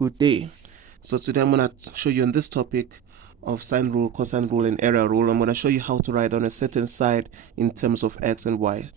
Good day. So today I'm going to show you on this topic of sine rule, cosine rule, and area rule. I'm going to show you how to write down a certain side in terms of x and y.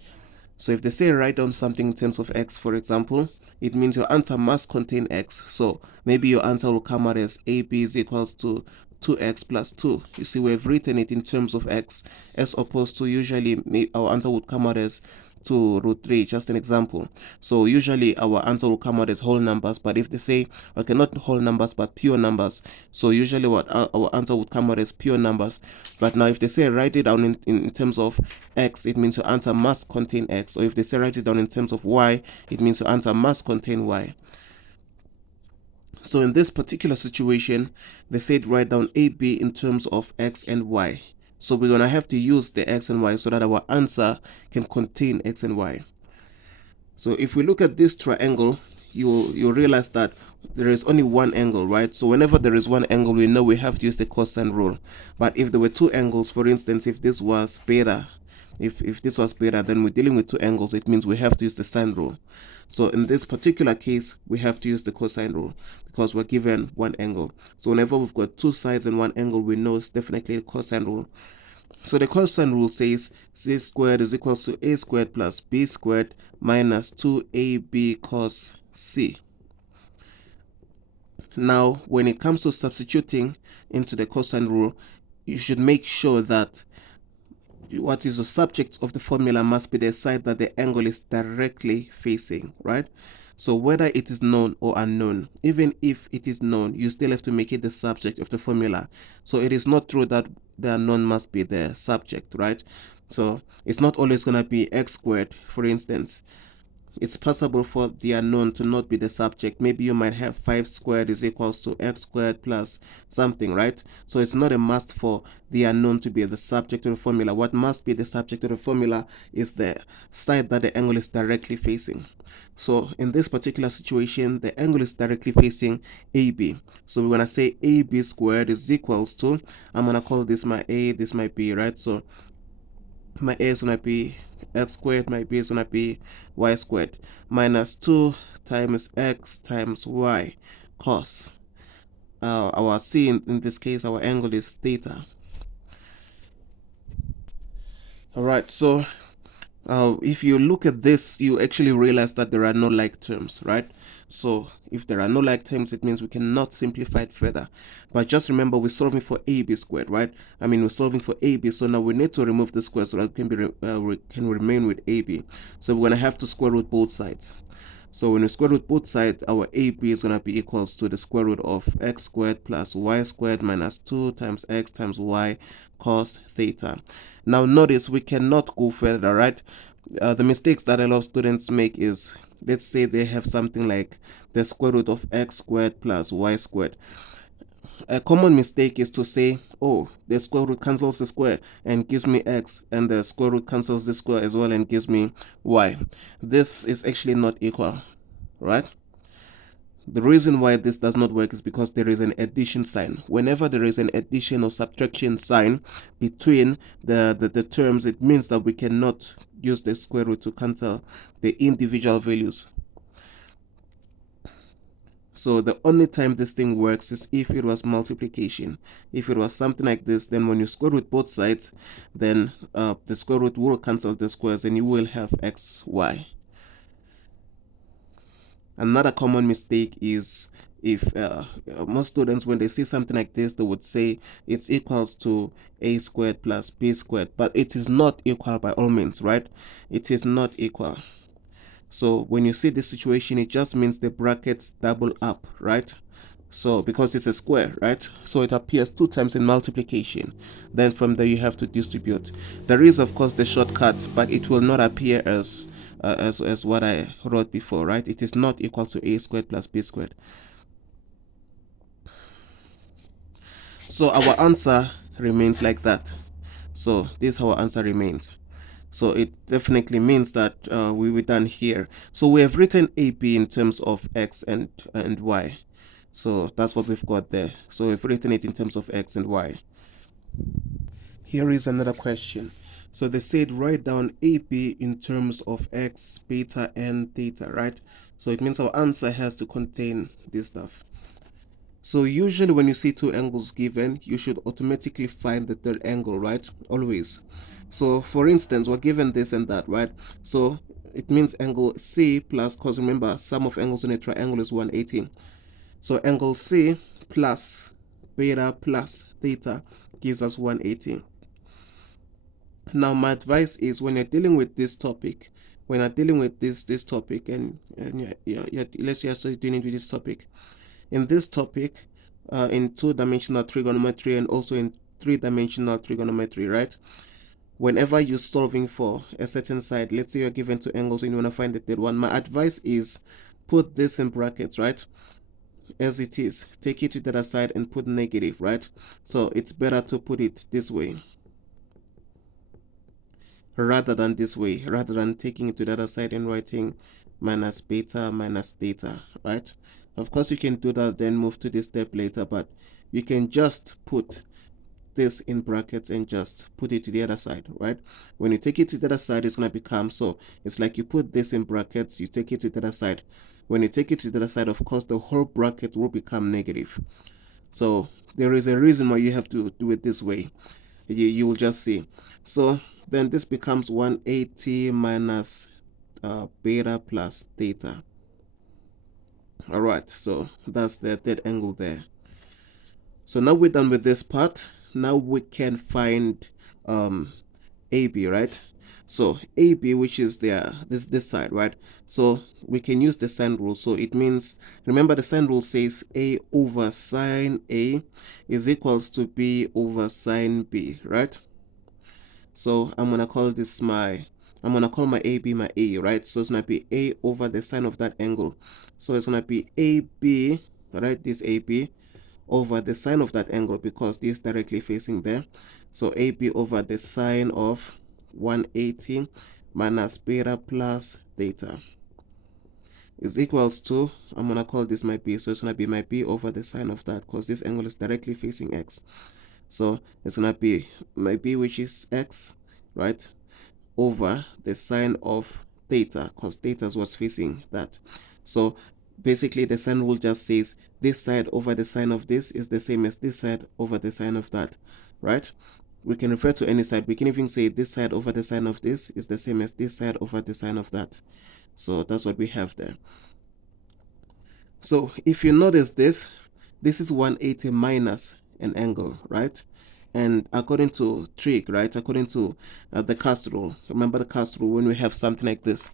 So if they say write down something in terms of x, for example, it means your answer must contain x. So maybe your answer will come out as AB is equals to 2x plus 2. You see, we've written it in terms of x, as opposed to usually our answer would come out as 2 root 3, just an example. So usually our answer will come out as whole numbers, but if they say, okay, not whole numbers but pure numbers, so usually what our answer would come out as pure numbers. But now if they say write it down in terms of x, it means your answer must contain x. Or if they say write it down in terms of y, it means your answer must contain y. So in this particular situation, they said write down AB in terms of x and y. So we're going to have to use the x and y so that our answer can contain x and y. So if we look at this triangle, you'll realize that there is only one angle, right? So whenever there is one angle, we know we have to use the cosine rule. But if there were two angles, for instance, if this was beta, if this was beta, then we're dealing with two angles. It means we have to use the sine rule. So in this particular case, we have to use the cosine rule because we're given one angle. So whenever we've got two sides and one angle, we know it's definitely the cosine rule. So the cosine rule says c squared is equals to a squared plus b squared minus 2ab cos c. Now, when it comes to substituting into the cosine rule, you should make sure that what is the subject of the formula must be the side that the angle is directly facing, right? So whether it is known or unknown, even if it is known, you still have to make it the subject of the formula. So it is not true that the unknown must be the subject, right? So it's not always going to be x squared, for instance. It's possible for the unknown to not be the subject. Maybe you might have 5 squared is equals to x squared plus something, right? So it's not a must for the unknown to be the subject of the formula. What must be the subject of the formula is the side that the angle is directly facing. So in this particular situation, the angle is directly facing AB. So we're going to say AB squared is equals to, I'm going to call this my A, this my B, right? So my A is going to be x squared, my b is going to be y squared, minus 2 times x times y cos. Our c in this case, our angle is theta. Alright, so if you look at this, you actually realize that there are no like terms, right? So if there are no like terms, it means we cannot simplify it further. But just remember, we're solving for AB squared, right? I mean, we're solving for AB, so now we need to remove the square so that we can remain with AB. So we're going to have to square root both sides. So when we square root both sides, our AB is going to be equals to the square root of x squared plus y squared minus 2 times x times y cos theta. Now notice we cannot go further, right? The mistakes that a lot of students make is, let's say they have something like the square root of x squared plus y squared. A common mistake is to say, oh, the square root cancels the square and gives me x, and the square root cancels the square as well and gives me y. This is actually not equal, right? The reason why this does not work is because there is an addition sign. Whenever there is an addition or subtraction sign between the terms, it means that we cannot use the square root to cancel the individual values. So the only time this thing works is if it was multiplication. If it was something like this, then when you square root both sides, then the square root will cancel the squares and you will have x, y. Another common mistake is if most students, when they see something like this, they would say it's equals to a squared plus b squared, but it is not equal by all means, right? It is not equal. So when you see this situation, it just means the brackets double up, right? So because it's a square, right? So it appears 2 times in multiplication. Then from there you have to distribute. There is of course the shortcut, but it will not appear as what I wrote before, right? It is not equal to a squared plus b squared. So our answer remains like that. So this is how our answer remains. So it definitely means that we were done here. So we have written AB in terms of x and y. So that's what we've got there. So we've written it in terms of x and y. Here is another question. So they said write down AB in terms of x, beta, and theta, right? So it means our answer has to contain this stuff. So usually when you see two angles given, you should automatically find the third angle, right? Always. So for instance, we're given this and that, right? So it means angle C plus, because remember, sum of angles in a triangle is 180. So angle C plus beta plus theta gives us 180. Now my advice is, when you're dealing with this topic, when you're dealing with this topic, and let's say you're dealing with this topic, in this topic, in two-dimensional trigonometry and also in three-dimensional trigonometry, right? Whenever you're solving for a certain side, let's say you're given two angles and you want to find the third one, my advice is put this in brackets, right? As it is, take it to the other side and put negative, right? So it's better to put it this way rather than this way, rather than taking it to the other side and writing minus beta minus theta, right? Of course you can do that, then move to this step later, but you can just put this in brackets and just put it to the other side, right? When you take it to the other side, it's going to become, so it's like you put this in brackets, you take it to the other side. When you take it to the other side, of course the whole bracket will become negative. So there is a reason why you have to do it this way. You will just see. So then this becomes 180 minus beta plus theta. All right, so that's the third angle there. So now we're done with this part. Now we can find AB, right? So AB, which is this side, right? So we can use the sine rule. So it means, remember the sine rule says A over sine A is equals to B over sine B, right? So I'm gonna call this I'm gonna call my AB my A, right? So it's gonna be A over the sine of that angle. So it's gonna be AB, right? This AB over the sine of that angle, because this is directly facing there. So AB over the sine of 180 minus beta plus theta is equals to, I'm gonna call this my B. So it's gonna be my B over the sine of that, because this angle is directly facing X. So it's gonna be my B, which is X, right, over the sine of theta, because theta was facing that. So basically the sine rule just says this side over the sine of this is the same as this side over the sine of that, right? We can refer to any side. We can even say this side over the sine of this is the same as this side over the sine of that. So that's what we have there. So if you notice this is 180 minus an angle, right? And according to trig, right, according to the cast rule, remember the cast rule, when we have something like this,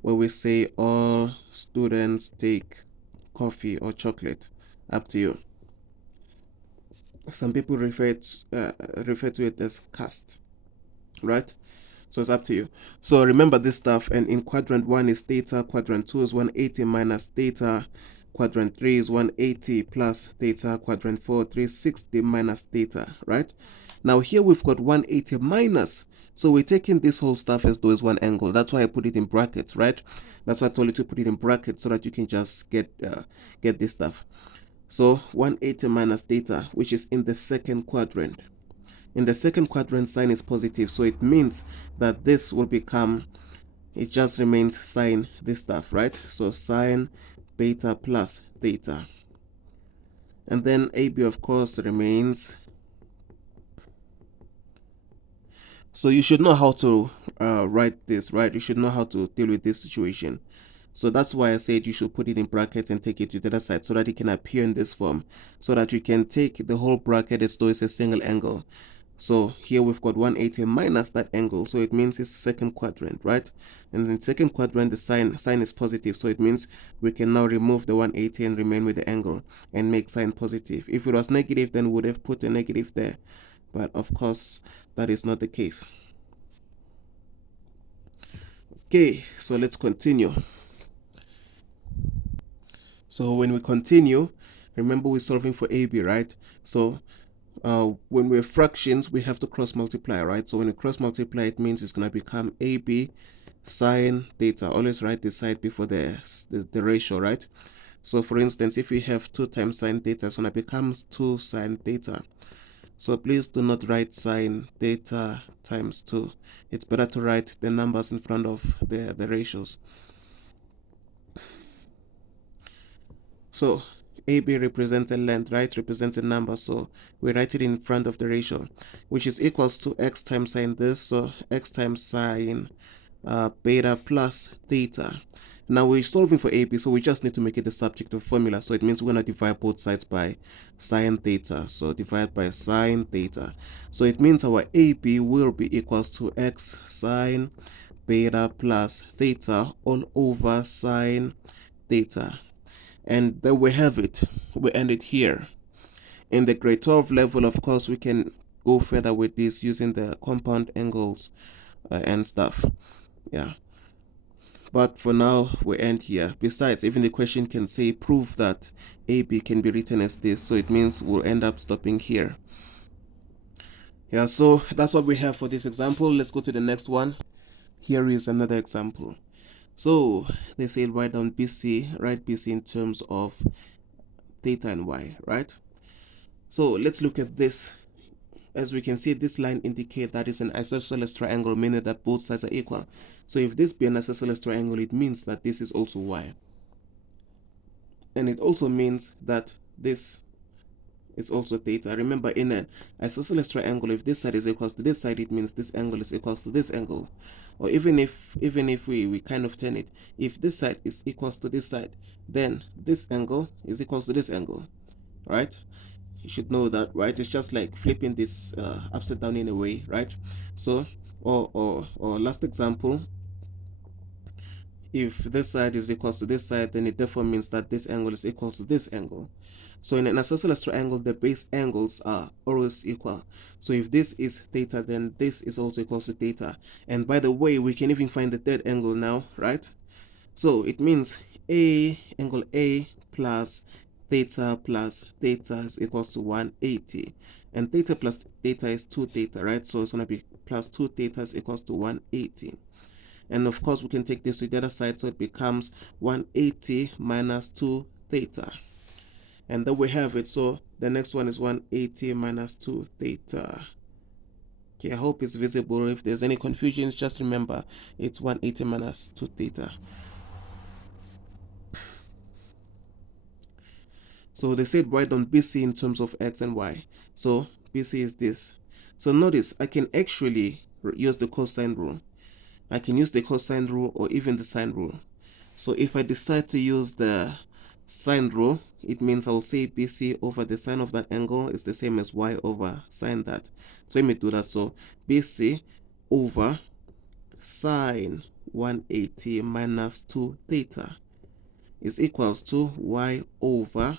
where we say all students take coffee or chocolate, up to you. Some people refer to it as cast, right? So it's up to you. So remember this stuff, and in quadrant 1 is theta, quadrant 2 is 180 minus theta, quadrant 3 is 180 plus theta, quadrant 4 360 minus theta, right? Now here we've got 180 minus, so we're taking this whole stuff as though it's one angle. That's why I put it in brackets, right? That's why I told you to put it in brackets, so that you can just get this stuff. So 180 minus theta, which is in the second quadrant. In the second quadrant, sine is positive, so it means that this will become, it just remains sine this stuff, right? So sine beta plus theta. And then AB, of course, remains. So you should know how to write this, right? You should know how to deal with this situation. So that's why I said you should put it in brackets and take it to the other side, so that it can appear in this form, so that you can take the whole bracket as though it's a single angle. So here we've got 180 minus that angle, so it means it's second quadrant, right? And in second quadrant, the sine is positive, so it means we can now remove the 180 and remain with the angle and make sine positive. If it was negative, then we would have put a negative there, but of course that is not the case. Okay, so let's continue. So when we continue, remember we're solving for AB, right? So when we're fractions, we have to cross multiply, right? So when we cross multiply, it means it's going to become AB sine theta. Always write the side before the ratio, right? So for instance, if we have 2 times sine theta, it's going to become 2 sine theta. So please do not write sine theta times 2. It's better to write the numbers in front of the ratios. So AB represents a length, right? Represents a number, so we write it in front of the ratio, which is equals to x times sine this, so x times sine beta plus theta. Now we're solving for AB, so we just need to make it the subject of formula. So it means we're going to divide both sides by sine theta. So divide by sine theta. So it means our AB will be equals to x sine beta plus theta all over sine theta. And there we have it. We end it here. In the grade 12 level, of course, we can go further with this using the compound angles and stuff. Yeah. But for now, we end here. Besides, even the question can say prove that AB can be written as this. So it means we'll end up stopping here. Yeah, so that's what we have for this example. Let's go to the next one. Here is another example. So they say write down BC, write BC in terms of theta and y, right? So let's look at this. As we can see, this line indicates that it's an isosceles triangle, meaning that both sides are equal. So if this be an isosceles triangle, it means that this is also y. And it also means that this is also theta. Remember, in an isosceles triangle, if this side is equals to this side, it means this angle is equals to this angle. Or even if we kind of turn it, if this side is equals to this side, then this angle is equals to this angle, right? You should know that, right? It's just like flipping this upside down in a way, right? So, or last example, if this side is equals to this side, then it therefore means that this angle is equal to this angle. So in an isosceles triangle, the base angles are always equal. So if this is theta, then this is also equal to theta. And by the way, we can even find the third angle now, right? So it means angle A plus theta is equals to 180. And theta plus theta is 2 theta, right? So it's going to be plus 2 theta is equals to 180. And of course, we can take this to the other side, so it becomes 180 minus 2 theta. And then we have it. So the next one is 180 minus 2 theta. Okay, I hope it's visible. If there's any confusions, just remember it's 180 minus 2 theta. So they said write down BC in terms of x and y. So BC is this. So notice I can actually use the cosine rule. I can use the cosine rule or even the sine rule. So if I decide to use the sine rule, it means I'll say BC over the sine of that angle is the same as y over sine that. So let me do that. So BC over sine 180 minus 2 theta is equals to y over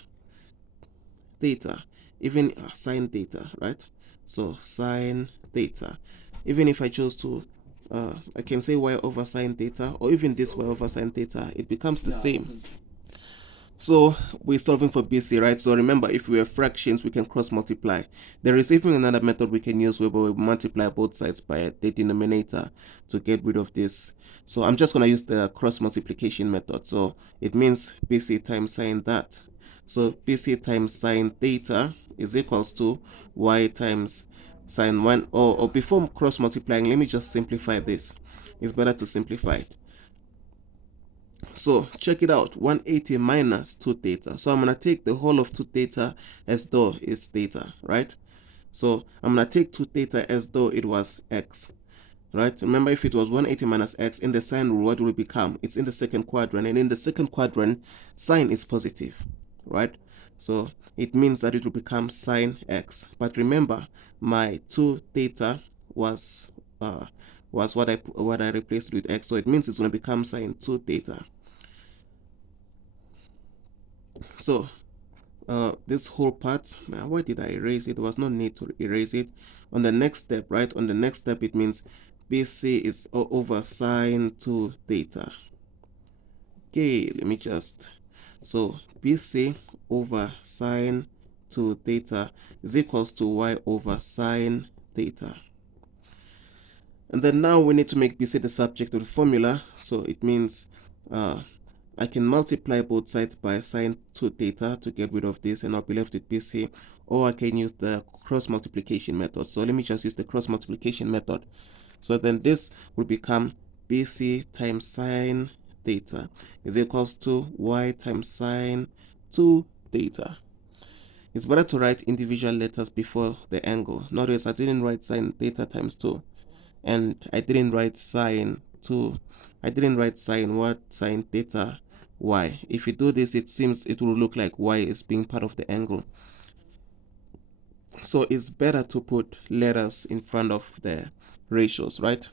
theta, even sine theta, right? So sine theta. Even if I chose to I can say y over sine theta, or even this y over sine theta, it becomes the same. So we're solving for BC, right? So remember, if we have fractions, we can cross multiply. There is even another method we can use where we multiply both sides by the denominator to get rid of this. So I'm just going to use the cross multiplication method. So it means BC times sine that. So BC times sine theta is equals to y times sine 1. Or before cross multiplying, let me just simplify this. It's better to simplify it. So check it out, 180 minus 2 theta. So I'm going to take the whole of 2 theta as though it's theta, right? So I'm going to take 2 theta as though it was x, right? Remember, if it was 180 minus x in the sine rule, what will it become? It's in the second quadrant, and in the second quadrant, sine is positive, right? So it means that it will become sine x. But remember, my 2 theta was what I replaced with x, so it means it's going to become sine 2 theta. So this whole part, why did I erase it? There was no need to erase it. On the next step, right? On the next step, it means BC is over sine 2 theta. Okay, let me just, so BC over sine 2 theta is equals to y over sine theta. And then now we need to make BC the subject of the formula. So it means I can multiply both sides by sine 2 theta to get rid of this, and I'll be left with BC, or I can use the cross multiplication method. So let me just use the cross multiplication method. So then this will become BC times sine theta is equals to y times sine 2 theta. It's better to write individual letters before the angle. Notice I didn't write sine theta times 2, and I didn't write sine 2. I didn't write sine what? Sine theta y. If you do this, it seems it will look like y is being part of the angle. So it's better to put letters in front of the ratios, right?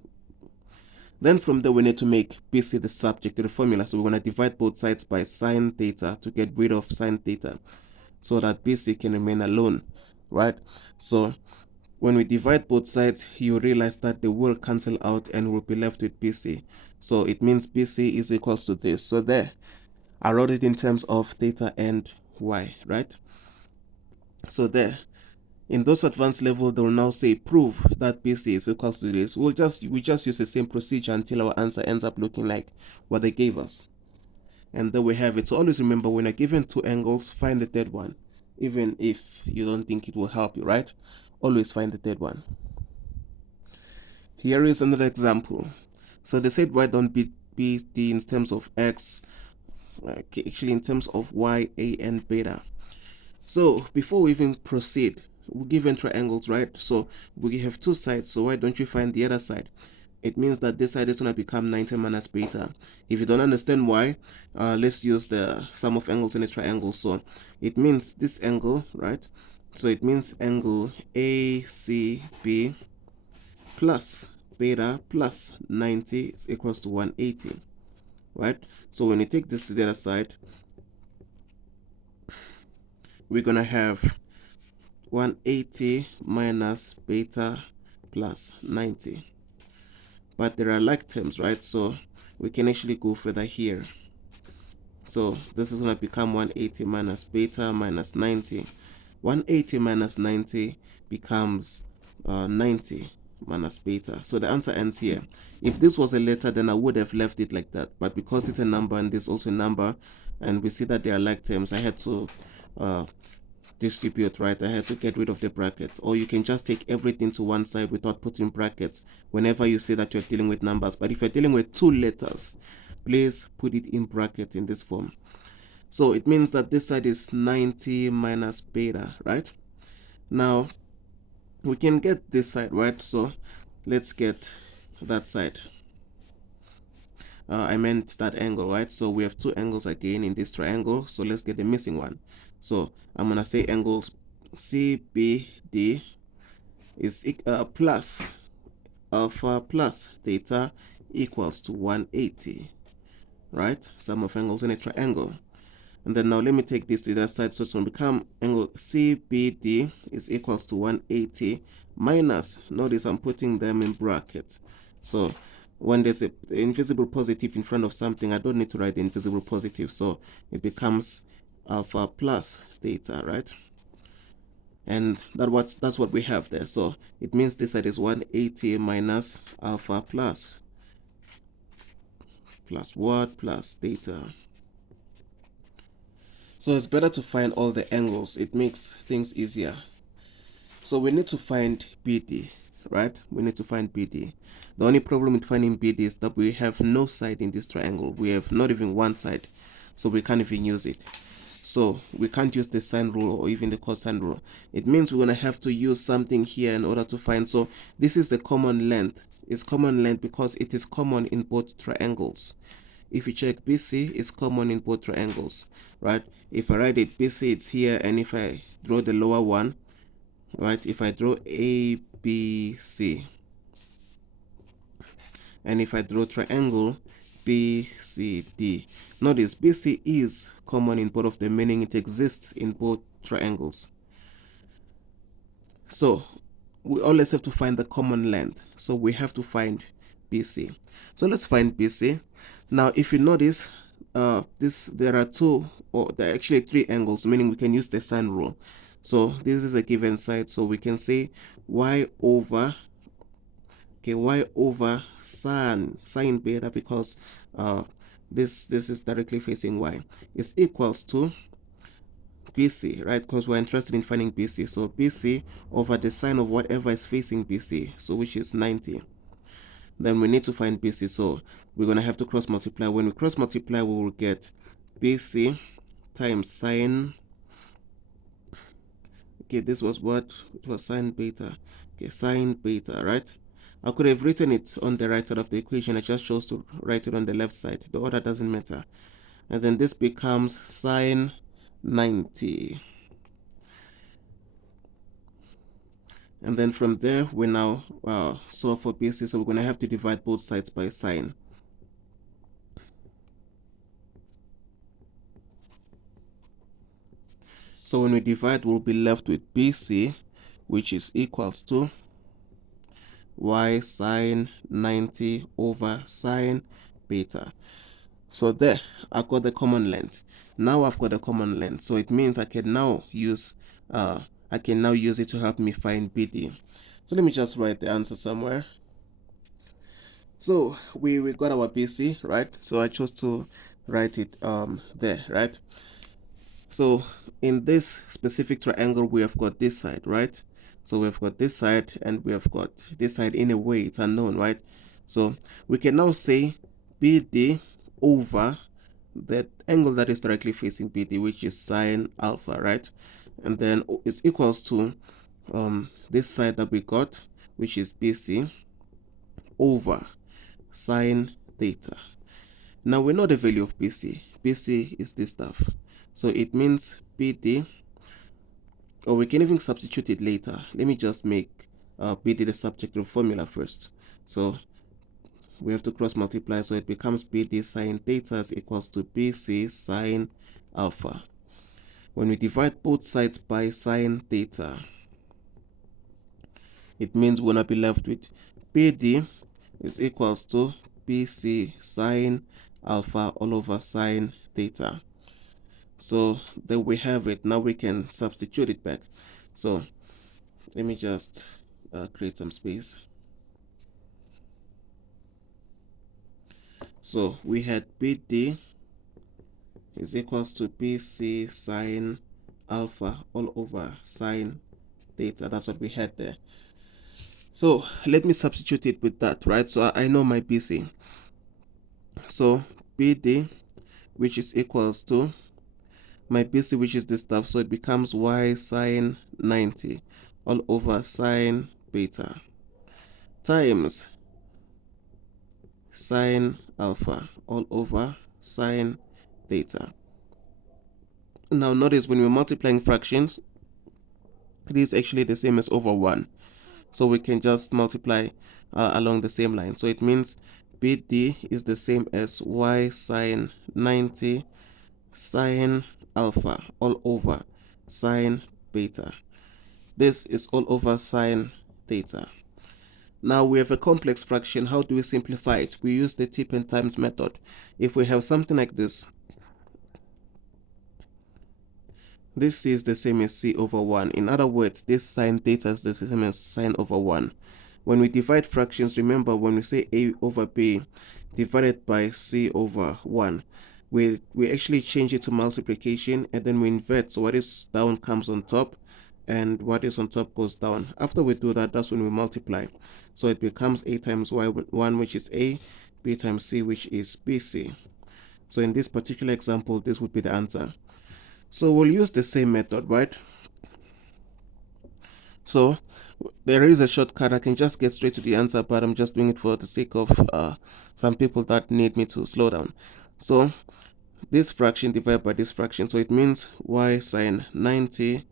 Then from there, we need to make BC the subject to the formula. So we're going to divide both sides by sine theta to get rid of sine theta so that BC can remain alone, right? So when we divide both sides, you realize that they will cancel out and we'll be left with BC. So it means BC is equals to this. So there, I wrote it in terms of theta and y, right? So there. In those advanced level, they will now say prove that BC is equals to this. We just use the same procedure until our answer ends up looking like what they gave us. And there we have it. So always remember, when you're given two angles, find the third one. Even if you don't think it will help you, right? Always find the third one. Here is another example. So they said write down BD in terms of x, actually in terms of y, a, and beta. So before we even proceed, we're given triangles, right? So we have two sides, so why don't you find the other side? It means that this side is going to become 90 minus beta. If you don't understand why, let's use the sum of angles in a triangle. So it means this angle, right? So it means angle ACB plus beta plus 90 is equals to 180, right? So when you take this to the other side, we're going to have 180 minus beta plus 90. But there are like terms, right? So we can actually go further here. So this is going to become 180 minus beta minus 90. 180 minus 90 becomes 90 minus beta. So the answer ends here. If this was a letter, then I would have left it like that. But because it's a number and this is also a number, and we see that they are like terms, I had to distribute, right? I had to get rid of the brackets. Or you can just take everything to one side without putting brackets whenever you say that you're dealing with numbers. But if you're dealing with two letters, please put it in bracket in this form. So it means that this side is 90 minus beta, right? Now we can get this side, right? So let's get that side. I meant that angle, right? So we have two angles again in this triangle. So let's get the missing one. So I'm going to say angle CBD is plus alpha plus theta equals to 180, right? Sum of angles in a triangle. And then now let me take this to the other side. So it's going to become angle CBD is equals to 180 minus, notice I'm putting them in brackets. So when there's an invisible positive in front of something, I don't need to write the invisible positive. So it becomes alpha plus theta, right? And that's what we have there. So it means this side is 180 minus alpha plus what? Plus theta. So it's better to find all the angles. It makes things easier. So we need to find BD, right? We need to find BD. The only problem with finding BD is that we have no side in this triangle. We have not even one side, so we can't even use it. So we can't use the sine rule or even the cosine rule. It means we're going to have to use something here in order to find. So this is the common length. It's common length because it is common in both triangles. If you check BC, it's common in both triangles, right? If I write it BC, it's here, and if I draw the lower one, right, if I draw ABC, and if I draw triangle BCD, notice BC is common in both of them, meaning it exists in both triangles. So we always have to find the common length. So we have to find BC. So let's find BC. Now if you notice, there are two, or there are actually three angles, meaning we can use the sine rule. So this is a given side, so we can say y over sine beta, because this is directly facing y, is equals to BC, right? Because we're interested in finding BC. So BC over the sine of whatever is facing BC, so which is 90. Then we need to find BC, so we're going to have to cross multiply. When we cross multiply, we will get BC times sine Okay, this was what? It was sine beta. Okay, sine beta, right? I could have written it on the right side of the equation. I just chose to write it on the left side. The order doesn't matter. And then this becomes sine 90. And then from there, we now solve for BC. So we're going to have to divide both sides by sine. So when we divide, we'll be left with BC, which is equals to y sine 90 over sine beta. So there, I've got the common length. Now I've got the common length. So it means I can now use it to help me find BD. So let me just write the answer somewhere. So we got our BC, right? So I chose to write it there, right? So in this specific triangle, we have got this side, right? So we've got this side and we have got this side. In a way, it's unknown, right? So we can now say BD over the angle that is directly facing BD, which is sine alpha, right? And then it's equals to this side that we got, which is BC, over sine theta. Now we know the value of BC. BC is this stuff. So it means BD, or we can even substitute it later. Let me just make BD the subject of formula first. So we have to cross multiply, so it becomes BD sine theta is equals to BC sine alpha. When we divide both sides by sine theta, it means we're going to be left with BD is equals to BC sine alpha all over sine theta. So there we have it. Now we can substitute it back. So let me just create some space. So we had BD is equals to BC sine alpha all over sine theta. That's what we had there. So let me substitute it with that, right? So I know my BC. So BD, which is equals to my BC, which is this stuff. So it becomes y sine 90 all over sine beta times sine alpha all over sine theta. Now notice when we're multiplying fractions, it is actually the same as over 1. So we can just multiply along the same line. So it means BD is the same as y sine 90 sine alpha all over sine beta. This is all over sine theta. Now we have a complex fraction. How do we simplify it? We use the tip and times method. If we have something like this, this is the same as c over 1. In other words, this sine theta is the same as sine over 1. When we divide fractions, remember when we say a over b divided by c over 1, we actually change it to multiplication and then we invert. So what is down comes on top and what is on top goes down. After we do that, that's when we multiply. So it becomes a times y1, which is a, b times c, which is bc. So in this particular example, this would be the answer. So we'll use the same method, right? So there is a shortcut. I can just get straight to the answer, but I'm just doing it for the sake of some people that need me to slow down. So this fraction divided by this fraction, so it means y sine 90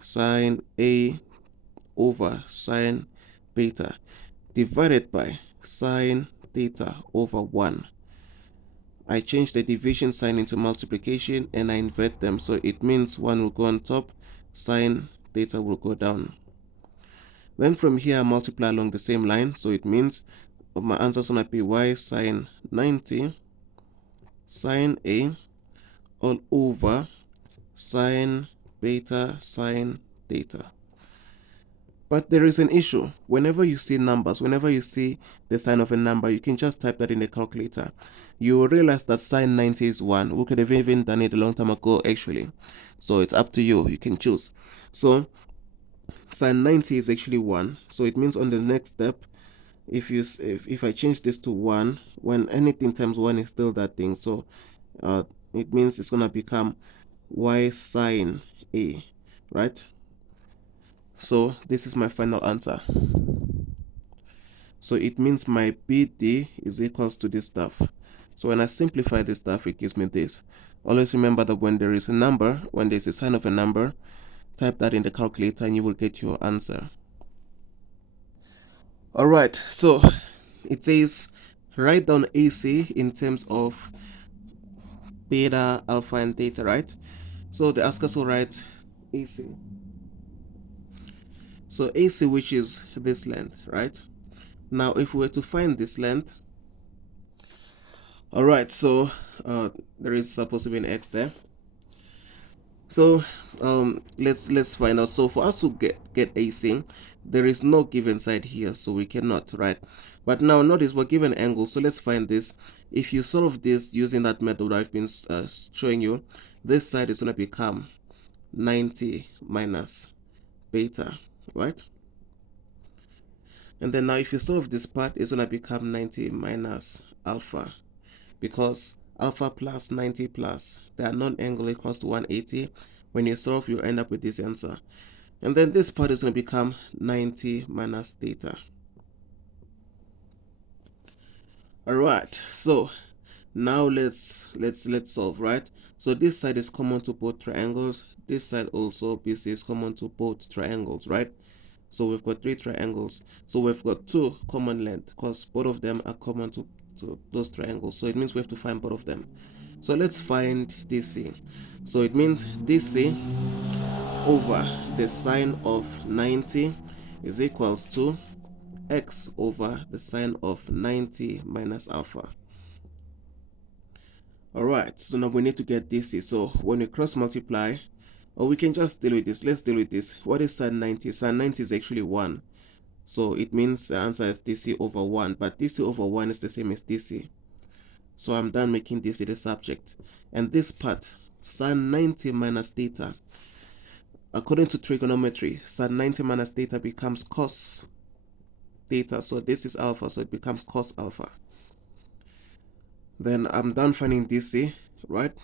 sine a over sine beta divided by sine theta over 1. I change the division sign into multiplication and I invert them, so it means 1 will go on top, sine theta will go down. Then from here I multiply along the same line, so it means my answer is going to be y sine 90 sine a all over sine beta sine theta. But there is an issue. Whenever you see numbers, whenever you see the sign of a number, you can just type that in the calculator. You will realize that sine 90 is 1. We could have even done it a long time ago, actually. So it's up to you. You can choose. So sine 90 is actually 1. So it means on the next step, if I change this to 1, when anything times 1 is still that thing. So it means it's going to become y sine a, right? So this is my final answer. So it means my BD is equals to this stuff. So when I simplify this stuff, it gives me this. Always remember that when there is a number, when there's a sign of a number, type that in the calculator and you will get your answer. Alright, so it says write down AC in terms of beta, alpha, and theta, right? So the ask us will write AC. So AC, which is this length, right? Now if we were to find this length, alright, so there is supposed to be an X there. So let's find out. So for us to get AC, there is no given side here, so we cannot, right? But now notice we're given angle, so let's find this. If you solve this using that method I've been showing you, this side is going to become 90 minus beta, right? And then now if you solve this part, it's going to become 90 minus alpha, because alpha plus 90 plus, they are non-angle equals to 180. When you solve, you end up with this answer. And then this part is going to become 90 minus theta. Alright, so now let's solve, right? So this side is common to both triangles. This side also, BC, is common to both triangles, right? So we've got 3 triangles. So we've got 2 common length because both of them are common to those triangles. So it means we have to find both of them. So let's find DC. So it means DC over the sine of 90 is equals to x over the sine of 90 minus alpha. Alright, so now we need to get DC. So when we cross multiply, or we can just deal with this. Let's deal with this. What is sine 90? Sine 90 is actually 1. So it means the answer is DC over 1. But DC over 1 is the same as DC. So I'm done making DC the subject. And this part, sine 90 minus theta. According to trigonometry, sine 90 minus theta becomes cos theta. So this is alpha, so it becomes cos alpha. Then I'm done finding DC, right?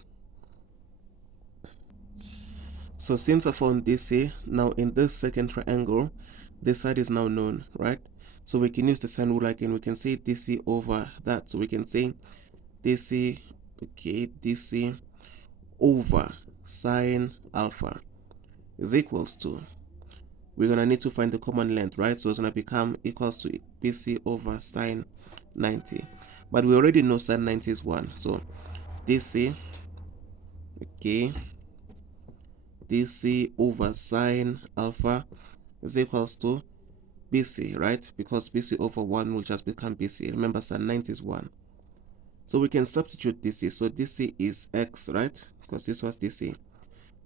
So since I found DC, now in this second triangle, this side is now known, right? So we can use the sine rule again. We can say DC over that. So we can say DC, okay, DC over sine alpha is equals to, we're going to need to find the common length, right? So it's going to become equals to BC over sine 90. But we already know sine 90 is 1. So DC, okay, DC over sine alpha is equals to BC, right? Because BC over 1 will just become BC. Remember, sine 90 is 1. So we can substitute DC. So DC is x, right? Because this was DC.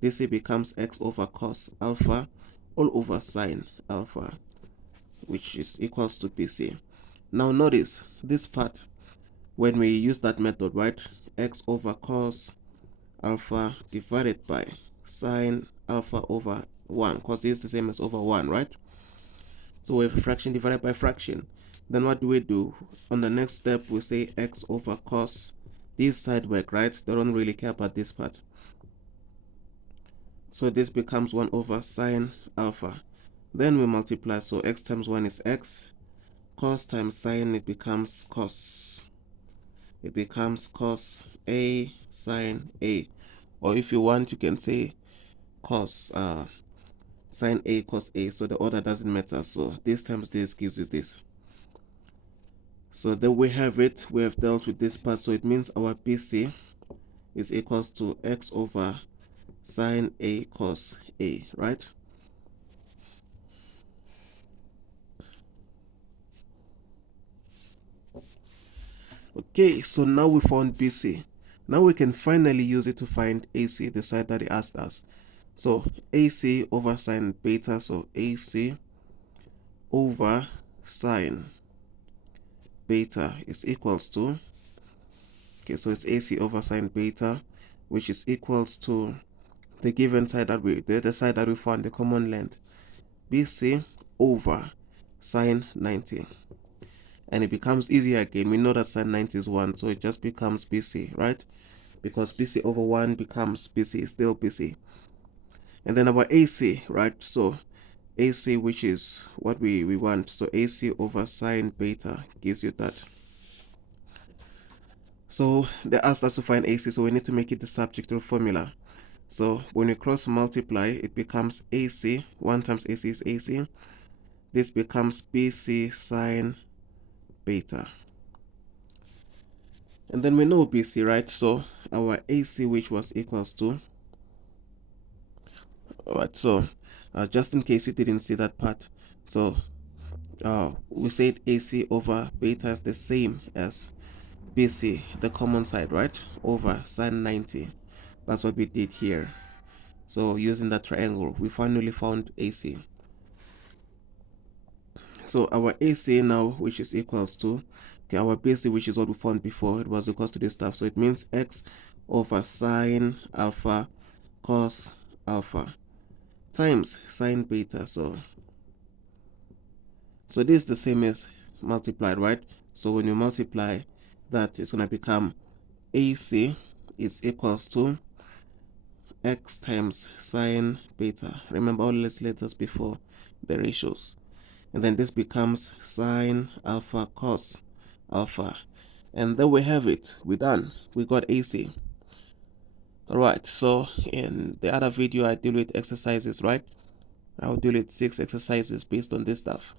DC becomes x over cos alpha all over sine alpha, which is equals to BC. Now notice this part, when we use that method, right? X over cos alpha divided by sine alpha over 1, because this is the same as over 1, right? So we have a fraction divided by fraction. Then what do? On the next step, we say x over cos. This side work, right? They don't really care about this part. So this becomes 1 over sine alpha. Then we multiply. So x times 1 is x. Cos times sine, it becomes cos. It becomes cos A sine A. Or if you want, you can say cos sine A cos A. So the order doesn't matter. So this times this gives you this. So then we have it. We have dealt with this part. So it means our BC is equals to x over sine A cos A, right? Okay, so now we found BC. Now we can finally use it to find AC, the side that he asked us. So AC over sine beta, so AC over sine beta is equals to, okay, so it's AC over sine beta, which is equals to the given side that the side that we found, the common length, BC over sine 90. And it becomes easier again. We know that sine 90 is 1, so it just becomes BC, right? Because BC over 1 becomes BC, still BC. And then our AC, right? So AC, which is what we want. So AC over sine beta gives you that. So they asked us to find AC, so we need to make it the subject of formula. So when we cross multiply, it becomes AC. 1 times AC is AC. This becomes BC sine beta. And then we know BC, right? So our AC, which was equals to, alright, so just in case you didn't see that part, so we said AC over beta is the same as BC, the common side, right, over sine 90. That's what we did here. So using that triangle, we finally found AC. So our AC now, which is equals to, okay, our BC, which is what we found before, it was equals to this stuff. So it means x over sine alpha cos alpha times sine beta. So this is the same as multiplied, right? So when you multiply that, it's going to become AC is equals to x times sine beta. Remember all these letters before the ratios. And then this becomes sine alpha cos alpha. And there we have it. We're done. We got AC. Alright, so in the other video I deal with exercises, right? I'll deal with 6 exercises based on this stuff.